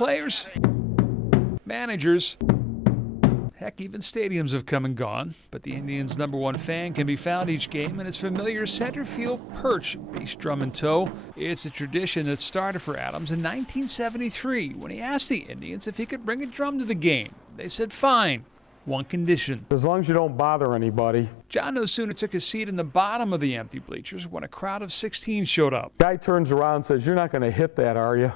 Players, managers, heck, even stadiums have come and gone, but the Indians' #1 fan can be found each game in his familiar center field perch, bass drum in tow. It's a tradition that started for Adams in 1973 when he asked the Indians if he could bring a drum to the game. They said fine. One condition. As long as you don't bother anybody. John no sooner took his seat in the bottom of the empty bleachers when a crowd of 16 showed up. Guy turns around and says, "You're not going to hit that, are you?"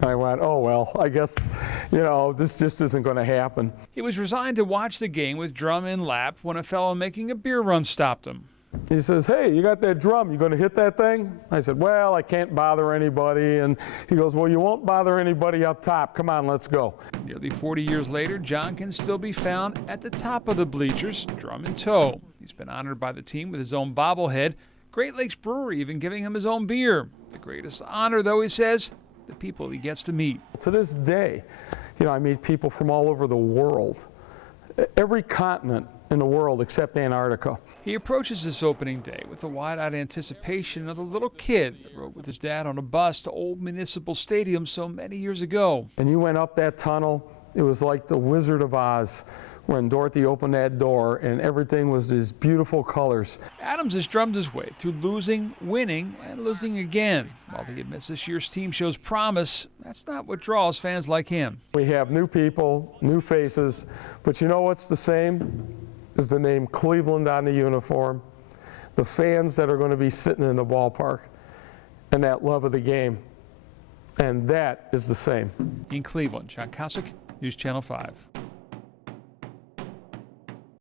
I went, "Oh, well, I guess, this just isn't going to happen." He was resigned to watch the game with drum in lap when a fellow making a beer run stopped him. He says, "Hey, you got that drum, you going to hit that thing?" I said, "Well, I can't bother anybody." And he goes, "Well, you won't bother anybody up top. Come on, let's go." Nearly 40 years later, John can still be found at the top of the bleachers, drum in tow. He's been honored by the team with his own bobblehead, Great Lakes Brewery even giving him his own beer. The greatest honor, though, he says, the people he gets to meet. To this day, I meet people from all over the world, every continent in the world except Antarctica. He approaches this opening day with the wide-eyed anticipation of the little kid that rode with his dad on a bus to Old Municipal Stadium so many years ago. And you went up that tunnel, it was like the Wizard of Oz when Dorothy opened that door and everything was these beautiful colors. Adams has drummed his way through losing, winning, and losing again. While he admits this year's team shows promise, that's not what draws fans like him. We have new people, new faces, but you know what's the same? Is the name Cleveland on the uniform, the fans that are going to be sitting in the ballpark, and that love of the game. And that is the same. In Cleveland, John Kosick, News Channel 5.